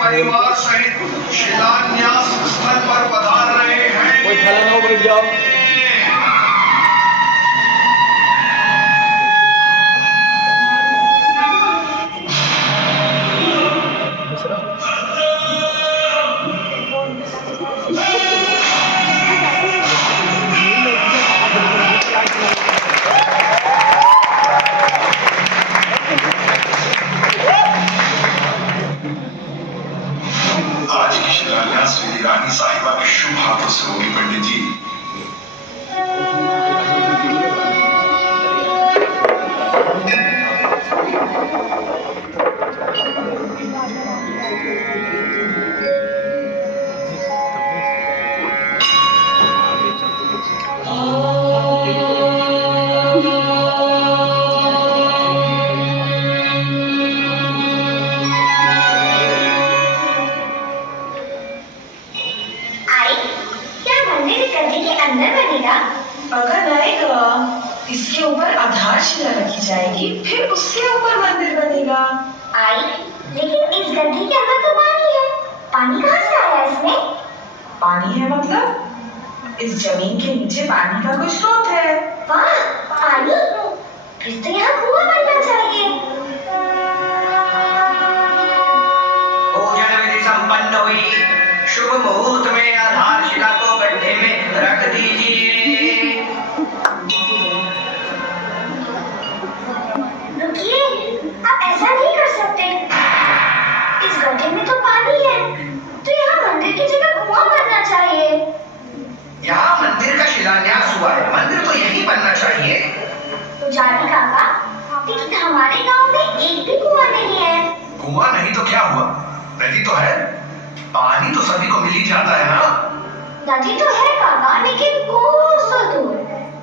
परिवार सहित शिलान्यास स्थल पर पधार रहे हैं। कोई खड़ा ना हो, बैठ जाओ। आज की शिलान्यास विधि रानी साहिबा के शुभ हाथों से होगी पंडित जी। अगर रहेगा इसके ऊपर आधारशिला रखी जाएगी, फिर उसके ऊपर मंदिर बनेगा। आई, लेकिन इस गड्ढे के अंदर तो पानी है। पानी कहाँ से आया इसमें? पानी है मतलब इस जमीन के नीचे पानी का कोई स्रोत है। वाह, पानी? फिर तो यहाँ कुआं बनना चाहिए। पूजन विधि संपन्न हुई। शुभ मुहूर्त में आधारशिला को गड्ढे में रख दीजिए। रुकिए, आप ऐसा नहीं कर सकते। इस गड्ढे में तो पानी है, तो यहाँ मंदिर की जगह कुआं बनना चाहिए। यहाँ मंदिर का शिलान्यास हुआ है, मंदिर तो यही बनना चाहिए। पुजारी काका, लेकिन हमारे गांव में एक भी कुआं नहीं है। कुआं नहीं तो क्या हुआ, नदी तो है। पानी तो सभी को मिल ही जाता है ना। नदी तो है काका, लेकिन कोसों दूर।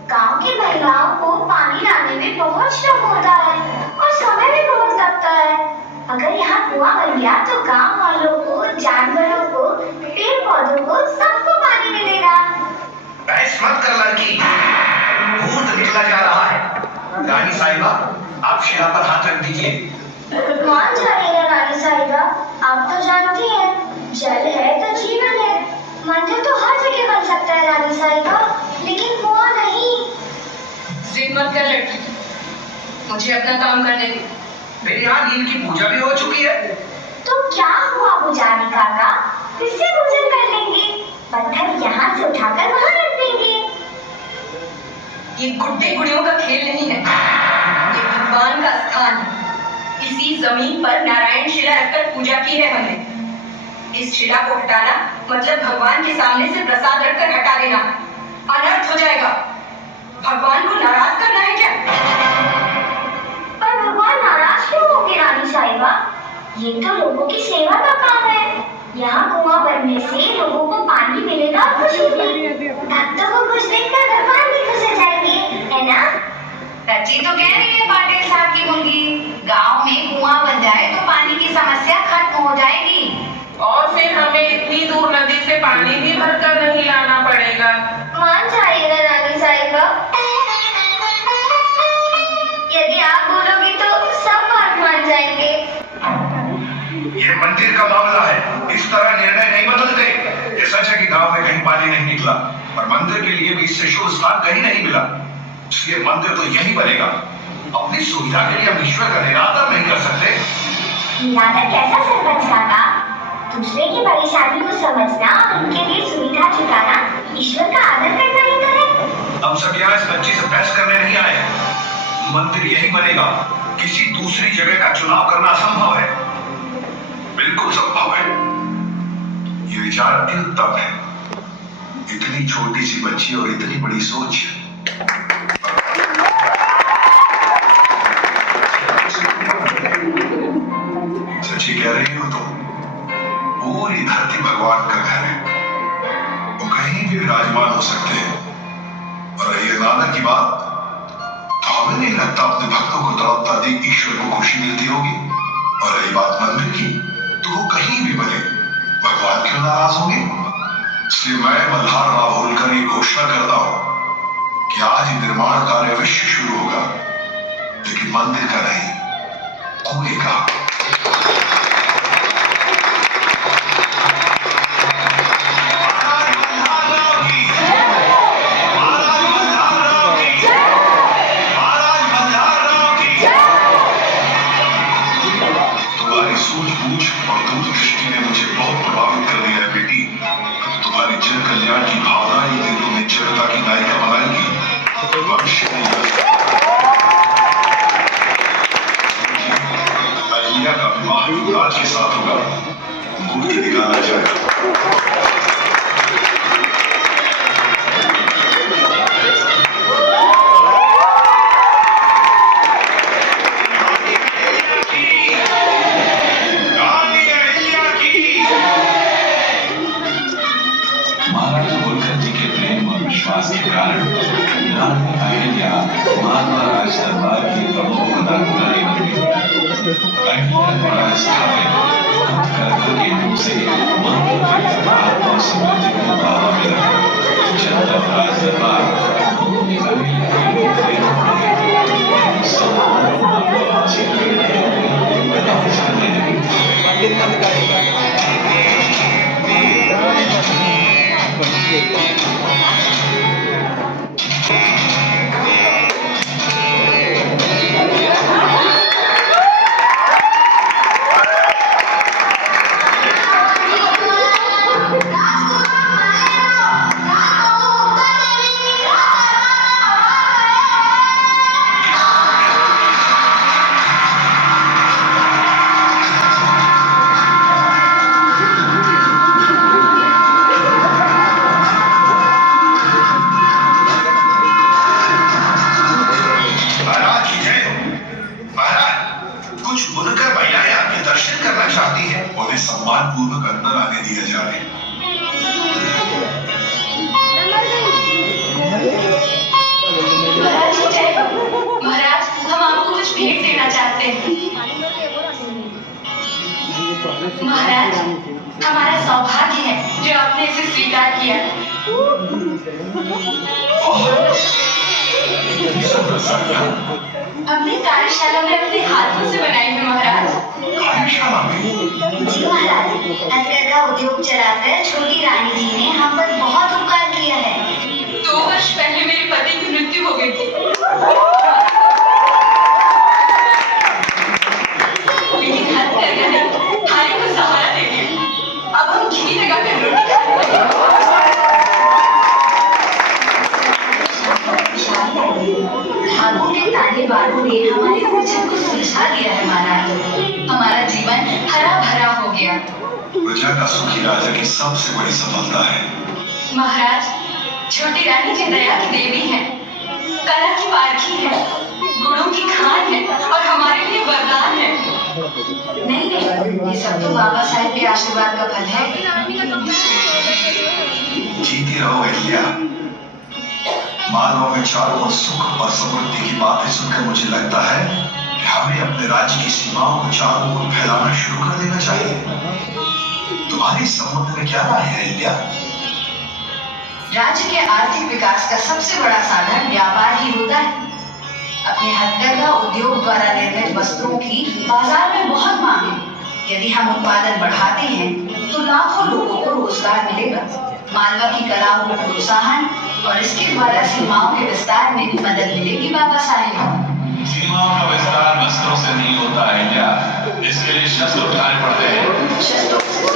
गांव की महिलाओं को पानी लाने में बहुत श्रम होता है और समय भी बहुत लगता है। अगर यहाँ कुआं बन गया तो गांव वालों को, जानवरों को, पेड़ पौधों को, सबको पानी मिलेगा। बहस मत कर लड़की, मुहूर्त निकला जा रहा है। रानी साहिबा, आप शिला पर हाथ रख दीजिए। मान जाइएगा रानी साहिबा, आप तो जानती हैं, जल है तो जीवन है। मंदिर तो हर जगह बन सकता है रानी साहिबा, लेकिन कुआं नहीं। जिद मत कर लड़की, मुझे अपना काम करने दे। मेरे यहाँ नील की पूजा भी हो चुकी है। तो क्या हुआ पुजारी काका, फिर से पूजन कर लेंगे। पत्थर यहाँ से उठाकर वहाँ रख देंगे। ये गुड्डे गुड़ियों का खेल नहीं है, ये भगवान का स्थान है। इसी जमीन पर नारायण शिला रखकर पूजा की है हमने। इस शिला को हटाना मतलब भगवान के सामने से प्रसाद रखकर हटा देना। अनर्थ हो जाएगा। भगवान को नाराज करना है क्या? पर भगवान नाराज क्यों होंगे रानी साहिबा? ये तो लोगों की सेवा का काम है। यहाँ कुआं बनने से लोगों को पानी मिलेगा और खुशी भी। भक्तों को खुश देखकर भगवान भी खुश हो जाएंगे, है ना? सच्ची तो कह रही है पाटिल साहब की मुंगी। गांव में कुआं बन जाए तो पानी की समस्या खत्म हो जाएगी और फिर हमें इतनी दूर नदी से पानी भी भरकर नहीं लाना पड़ेगा। मान जाइएगा रानी साहिबा, यदि आप बोलोगी तो सब बात मान जाएंगे। ये मंदिर का मामला है, इस तरह निर्णय नहीं बदलते। ये सच है कि गांव में कहीं पानी नहीं निकला और मंदिर के लिए भी इससे शुभ स्थान कहीं नहीं मिला, इसलिए मंदिर तो यही बनेगा। अपनी सुविधा के लिए हम ईश्वर का निरादर नहीं कर सकते। निरादर कैसा सरपंच काका? दूसरे की परेशानी को समझना और उनके लिए सुविधा जुटाना ईश्वर का आदर करना ही तो है। हम सब यहाँ इस बच्ची से बहस करने नहीं आए। मंदिर यही बनेगा, किसी दूसरी जगह का चुनाव करना असंभव है। बिल्कुल संभव है। ये विचार अति उत्तम है। इतनी छोटी सी बच्ची और इतनी बड़ी सोच। सच्ची कह रही हो तुम। पूरी धरती भगवान का घर है, वो कहीं भी विराजमान हो सकते हैं। और ये नाना की बात, तो हमें नहीं लगता अपने भक्तों को तड़पता देख ईश्वर को खुशी मिलती होगी। और रही बात मंदिर की, तो वो कहीं भी बने, भगवान क्यों नाराज होंगे? इसलिए मैं मल्हार राव होलकर ये घोषणा करता हूं कि आज निर्माण कार्य अवश्य शुरू होगा, लेकिन मंदिर का नहीं, कुएं का। सूझबूझ और दूरदृष्टि ने मुझे बहुत प्रभावित कर दिया है बेटी। तुम्हारी जन कल्याण की भावना ही दिन तुम्हें जनता की नायिका बनाएगी। भविष्य में अहिल्या का विवाह युवराज के साथ होगा। मूर्ति निकाला जाएगा। महाराजा होलकर जी के प्रेम और विश्वास के कारण रानी अहिल्या मालवा राज दरबार की प्रमुख पदाधिकारी बन गई। अहिल्या द्वारा स्थापित हथकरघा केंद्रों से मालवा के दरबार और समृद्धि को बढ़ावा मिला। जनता राज दरबार दोनों ने अहिल्या के प्रेम को संपूर्ण मालवासी के पहचानने लगी। सम्मान पूर्वक अंदर आने दिया जाए। महाराज की जय हो। महाराज, हम आपको कुछ भेंट देना चाहते हैं। महाराज, हमारा सौभाग्य है जो आपने इसे स्वीकार किया। अपनी कार्यशाला में अपने हाथों से बनाई है महाराज। कार्यशाला में? जी महाराज, हथकरघा उद्योग चलाकर छोटी रानी जी ने हम पर बहुत उपकार किया है। 2 वर्ष पहले मेरे पति की मृत्यु हो गई थी, लेकिन हथकरघा ने थाली को सहारा दे दिया। अब हम घी लगाकर रोटी खा रहे हैं। धागों के ताने बानों ने हमारे उलझन को सुलझा दिया है महाराज। हमारा जीवन हरा भरा हो गया। प्रजा का सुखी राजा की सबसे बड़ी सफलता है। महाराज, छोटी रानी जी दया की देवी हैं, कला की पारखी है, गुणों की खान है और हमारे लिए वरदान है। नहीं नहीं, ये सब तो बाबा साहेब के आशीर्वाद का फल है। जीती रहो अहिल्या। मालवा में चारों ओर सुख और समृद्धि की बातें सुनकर मुझे लगता है कि हमें अपने राज्य की सीमाओं को चारों ओर फैलाना शुरू कर देना चाहिए। तुम्हारी संबंध में क्या राय है अहिल्या? राज्य के आर्थिक विकास का सबसे बड़ा साधन व्यापार ही होता है। अपने हथकरघा उद्योग द्वारा निर्मित वस्त्रों की बाजार में बहुत मांग है। यदि हम उत्पादन बढ़ाते हैं तो लाखों लोगों को रोजगार मिलेगा। मालवा की कलाओं को प्रोत्साहन और इसके द्वारा सीमाओं के विस्तार में भी मदद मिलेगी बाबा साहेब। सीमाओं का विस्तार वस्त्रों से नहीं होता है क्या? इसके लिए शस्त्र उठाने पड़ते हैं। शस्त्रों से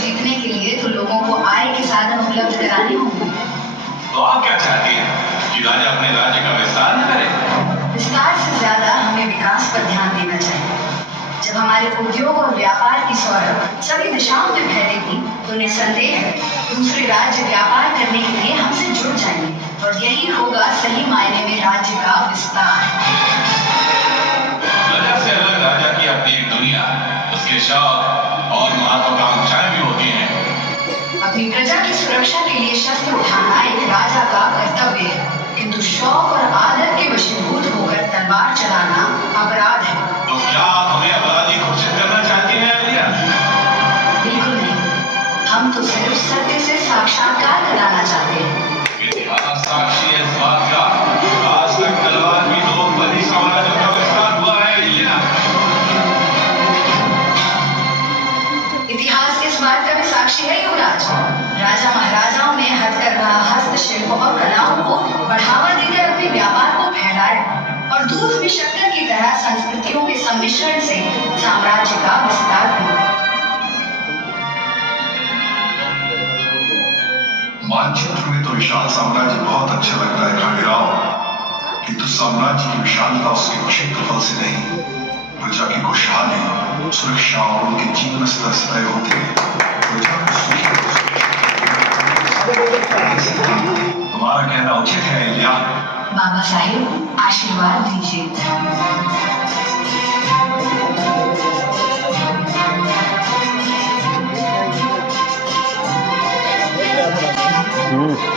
जीतने के लिए तो लोगों को आय के साधन उपलब्ध कराने होंगे। तो आप क्या चाहती हैं कि राजा अपने राज्य का विस्तार न करे? विस्तार से ज्यादा हमें विकास पर ध्यान देना चाहिए। जब हमारे उद्योग और व्यापार की सौरभ सभी दिशाओं में फैलेगी तो निसंदेह दूसरे राज्य व्यापार करने के लिए हमसे जुड़ जाएंगे और यही होगा सही मायने में राज्य का विस्तार। प्रजा से अलग राजा की अपनी एक दुनिया, उसके शौक और महत्वाकांक्षाएं भी होती हैं। अपनी प्रजा की सुरक्षा के लिए शस्त्र उठाना एक राजा का कर्तव्य है, किंतु शौक और आदत के वशीभूत होकर तलवार चलाना अपराध है। तो क्या आप हमें अपराधी घोषित करना चाहती हैं अहिल्या? बिल्कुल नहीं, हम तो सिर्फ सत्य से साक्षात्कार कराना चाहते हैं। इतिहास साक्षी है इस बात का। आज तक तलवार की दो बड़ी साम्राज्यों का विस्तार हुआ है अहिल्या। इतिहास इस बात का भी साक्षी है युवराज। राजा महाराजाओं ने हथकरघा, हस्तशिल्प और कलाओं को बढ़ावा देकर अपने व्यापार को फैलाया और दूध मिश्रित शक्कर की तरह संस्कृतियों के सम्मिश्रण से साम्राज्य का विस्तार हुआ। मानचित्र में तो विशाल साम्राज्य बहुत अच्छा लगता है खंडेराव, किंतु साम्राज्य की विशालता उसके क्षेत्रफल से नहीं, प्रजा की खुशहाली, सुरक्षा और उनके जीवन स्तर से तय होती है। प्रजा को सुखी तुम्हारा कहना उचित है इलिया। बाबा साहेब आशीर्वाद दीजिए। हम्म।